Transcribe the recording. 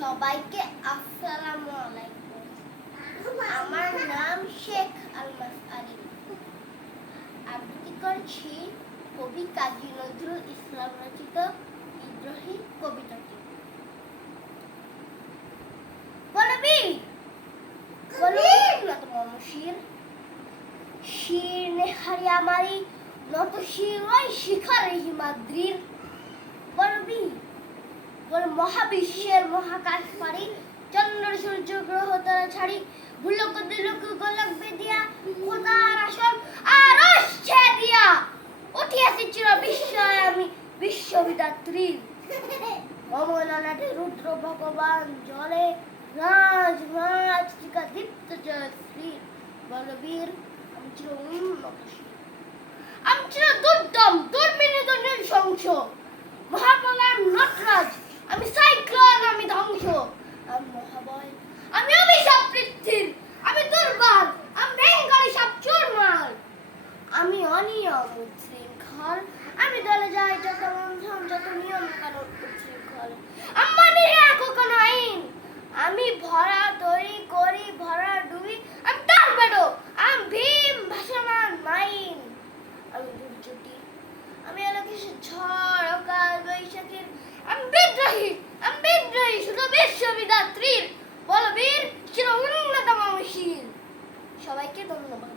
সবাইকে আসসালামু আলাইকুম। আমার নাম শেখ আলমাস আলী। আবৃত্তি করছি কবি কাজী নজরুল ইসলাম রচিত বিদ্রোহী কবিতাটি। বলবি নত মমশির শির নেহারি আমারি নত শির ওই শিখরে হিমাদ্রির। বলবি বল মহাবিশ্বের মহাকাশ পারি চন্দ্র সূর্য গ্রহ তারা ছাড়ি ভুলক দিলক গোলক বেদিয়া খোদার আসন আরশ ছেড়ে দিয়া উঠিয়াছি চির বিস্ময় আমি বিশ্ববিদাত্রীর। অমলানাটে রুদ্র ভগবান জলে রাজ রাজ টিকা দীপ্ত জয়শ্রীর। বলবীর আমি চির উন্নতশীল, আমি চির দুর্দম দুর্বিনীত নৃশংস মহাপ্রলয় নটরাজ, আমি সাইক্লোন, আমি ধ্বংস, আমি মহাবয়, আমি অভিশাপ পৃথ্বীর, আমি দুর্বার, আমি বেঙ্গলি সব চুরমার, আমি অনিয়ম উচ্ছৃঙ্খল, আমি দলে যাই যত বন্ধন যত নিয়ম কানুন উচ্ছৃঙ্খল, আমি রাখো কোন আইন, আমি ভরা তৈরি করি ভরা ডুবি, আমি টর্নেডো, আমি ভীম ভাসমান মাইন, আমি দুর্যোগী, আমি এলাকিসের ঝড় অকাল বৈশাখীর, আমি বিদ্রোহী শুধু বিশ্ববিদাত্রীর। বলবীর চির উন্নত মমশীল। সবাইকে ধন্যবাদ।